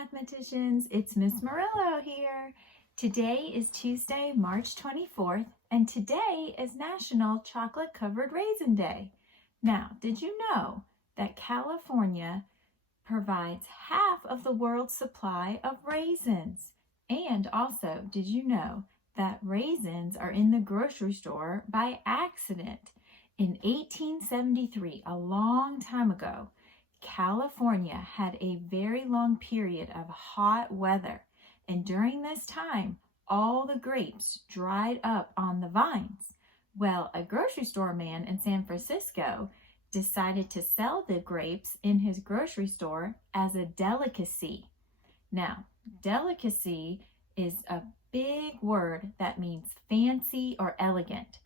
mathematicians, it's Miss Murillo here. Today is Tuesday, March 24th, and today is National Chocolate Covered Raisin Day. Now, did you know that California provides half of the world's supply of raisins? And also, did you know that raisins are in the grocery store by accident? In 1873, a long time ago, California had a very long period of hot weather, and during this time, all the grapes dried up on the vines. Well, a grocery store man in San Francisco decided to sell the grapes in his grocery store as a delicacy. Now, delicacy is a big word that means fancy or elegant.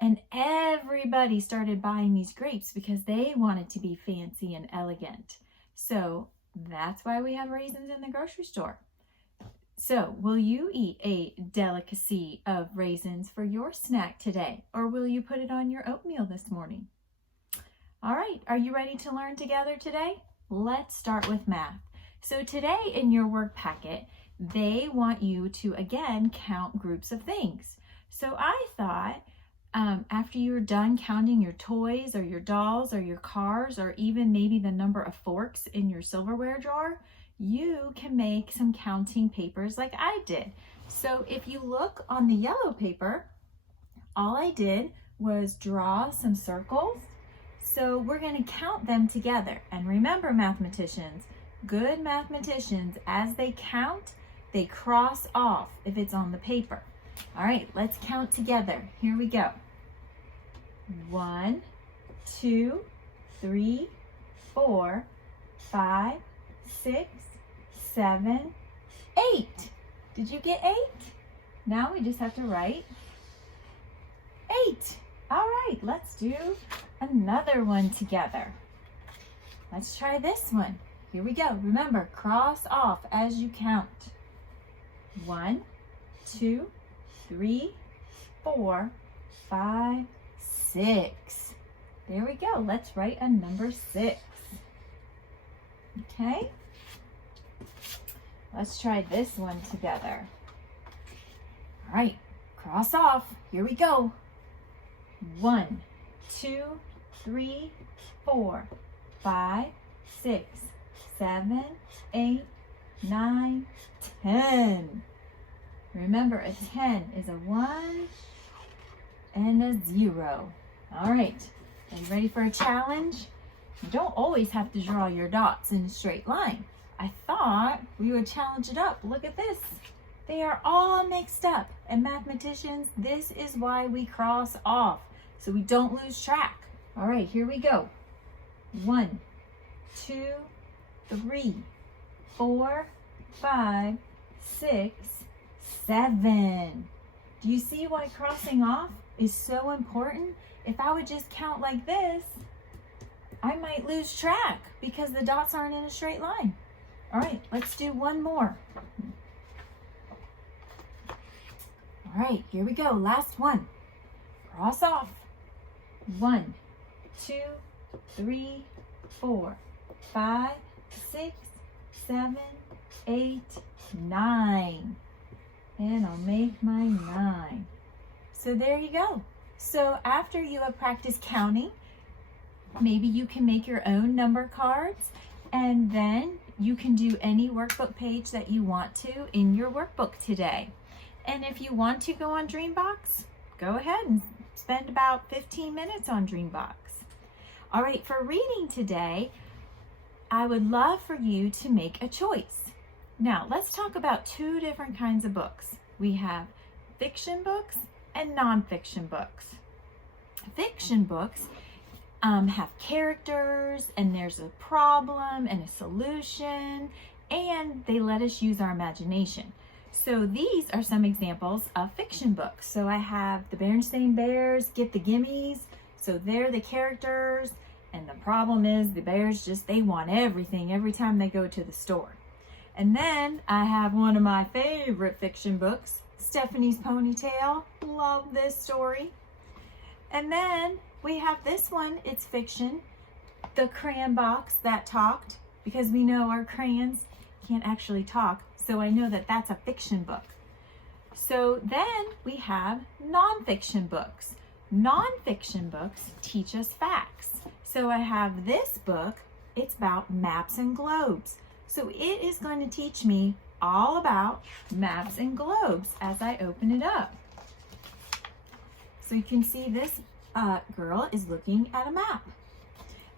And everybody started buying these grapes because they wanted to be fancy and elegant. So that's why we have raisins in the grocery store. So will you eat a delicacy of raisins for your snack today? Or will you put it on your oatmeal this morning? All right, are you ready to learn together today? Let's start with math. So today in your work packet, they want you to again count groups of things. So I thought, after you're done counting your toys or your dolls or your cars or even maybe the number of forks in your silverware drawer, you can make some counting papers like I did. So if you look on the yellow paper, all I did was draw some circles. So we're going to count them together. And remember, mathematicians, good mathematicians, as they count, they cross off if it's on the paper. All right, let's count together. Here we go. 1, 2, 3, 4, 5, 6, 7, 8. Did you get 8? Now we just have to write 8. All right, let's do another one together. Let's try this one. Here we go. Remember, cross off as you count. 1, 2, 3, 4, 5, 6. There we go. Let's write a number 6. Okay. Let's try this one together. All right. Cross off. Here we go. 1, 2, 3, 4, 5, 6, 7, 8, 9, 10. Remember, a 10 is a 1 and a 0. All right, are you ready for a challenge? You don't always have to draw your dots in a straight line. I thought we would challenge it up. Look at this. They are all mixed up. And mathematicians, this is why we cross off, so we don't lose track. All right, here we go. 1, 2, 3, 4, 5, 6, 7. Do you see why crossing off is so important? If I would just count like this, I might lose track because the dots aren't in a straight line. All right, let's do one more. All right, here we go. Last one. Cross off. 1, 2, 3, 4, 5, 6, 7, 8, 9. And I'll make my 9. So there you go. So after you have practiced counting, maybe you can make your own number cards, and then you can do any workbook page that you want to in your workbook today. And if you want to go on Dreambox, go ahead and spend about 15 minutes on Dreambox. All right, for reading today, I would love for you to make a choice. Now, let's talk about 2 different kinds of books. We have fiction books and nonfiction books. Fiction books have characters, and there's a problem and a solution, and they let us use our imagination. So these are some examples of fiction books. So I have the Berenstain Bears, Get the Gimmies. So they're the characters, and the problem is the bears they want everything every time they go to the store. And then I have one of my favorite fiction books, Stephanie's Ponytail. Love this story. And then we have this one, it's fiction, The Crayon Box That Talked, because we know our crayons can't actually talk, so I know that that's a fiction book. So then we have nonfiction books. Nonfiction books teach us facts. So I have this book, it's about maps and globes. So it is going to teach me all about maps and globes as I open it up. So you can see this girl is looking at a map.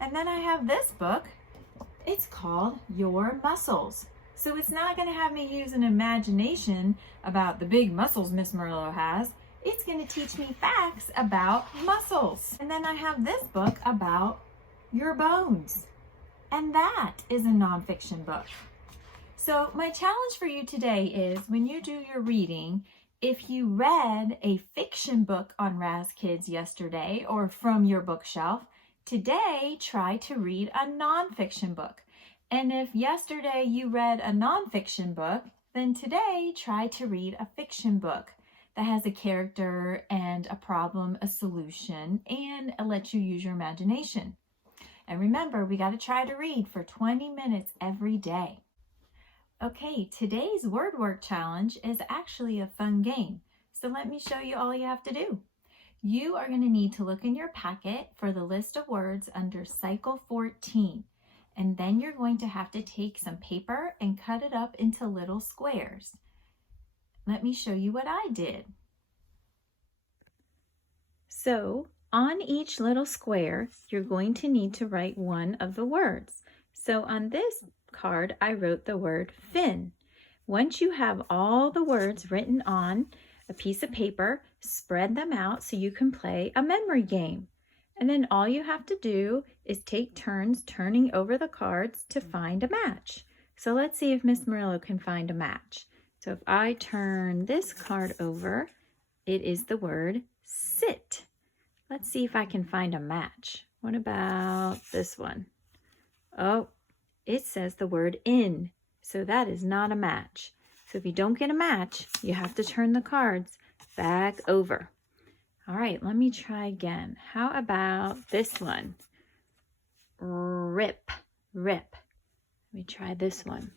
And then I have this book, it's called Your Muscles. So it's not going to have me use an imagination about the big muscles Miss Murillo has. It's going to teach me facts about muscles. And then I have this book about your bones. And that is a nonfiction book. So my challenge for you today is when you do your reading, if you read a fiction book on Raz Kids yesterday or from your bookshelf, today try to read a nonfiction book. And if yesterday you read a nonfiction book, then today try to read a fiction book that has a character and a problem, a solution, and lets you use your imagination. And remember, we got to try to read for 20 minutes every day. Okay, today's word work challenge is actually a fun game. So let me show you all you have to do. You are going to need to look in your packet for the list of words under Cycle 14. And then you're going to have to take some paper and cut it up into little squares. Let me show you what I did. So on each little square, you're going to need to write one of the words. So on this card, I wrote the word fin. Once you have all the words written on a piece of paper, spread them out so you can play a memory game. And then all you have to do is take turns turning over the cards to find a match. So let's see if Miss Murillo can find a match. So if I turn this card over, it is the word sit. Let's see if I can find a match. What about this one? Oh, it says the word in. So that is not a match. So if you don't get a match, you have to turn the cards back over. All right, let me try again. How about this one? Rip, rip. Let me try this one.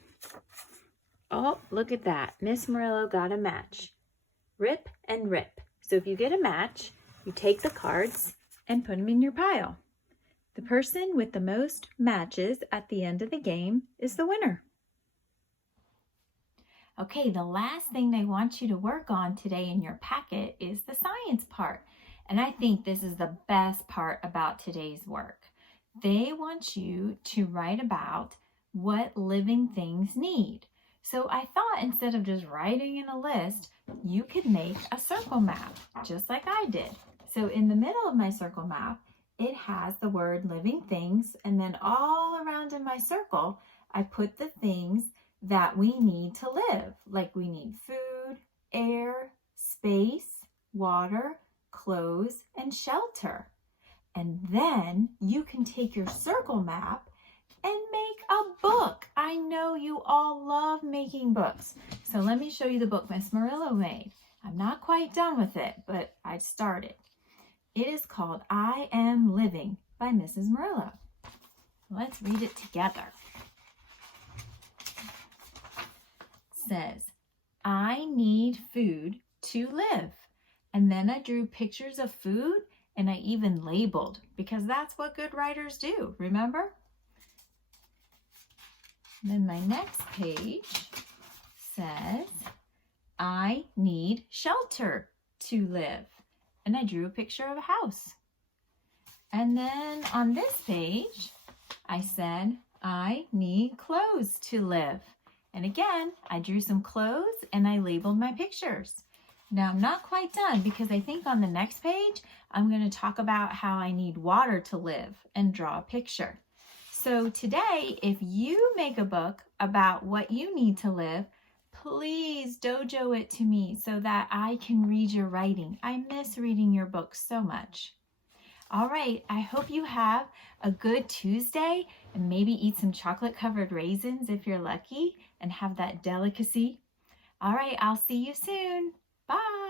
Oh, look at that. Miss Murillo got a match. Rip and rip. So if you get a match, you take the cards and put them in your pile. The person with the most matches at the end of the game is the winner. Okay, the last thing they want you to work on today in your packet is the science part. And I think this is the best part about today's work. They want you to write about what living things need. So I thought instead of just writing in a list, you could make a circle map, just like I did. So in the middle of my circle map, it has the word living things, and then all around in my circle, I put the things that we need to live, like we need food, air, space, water, clothes, and shelter. And then you can take your circle map and make a book. I know you all love making books. So let me show you the book Miss Murillo made. I'm not quite done with it, but I started. It is called I Am Living by Mrs. Murillo. Let's read it together. Says, I need food to live. And then I drew pictures of food and I even labeled, because that's what good writers do, remember? Then my next page says, I need shelter to live. And I drew a picture of a house. And then on this page, I said, I need clothes to live. And again, I drew some clothes and I labeled my pictures. Now I'm not quite done because I think on the next page, I'm going to talk about how I need water to live and draw a picture. So today, if you make a book about what you need to live, please dojo it to me so that I can read your writing. I miss reading your books so much. All right, I hope you have a good Tuesday and maybe eat some chocolate-covered raisins if you're lucky and have that delicacy. All right, I'll see you soon. Bye.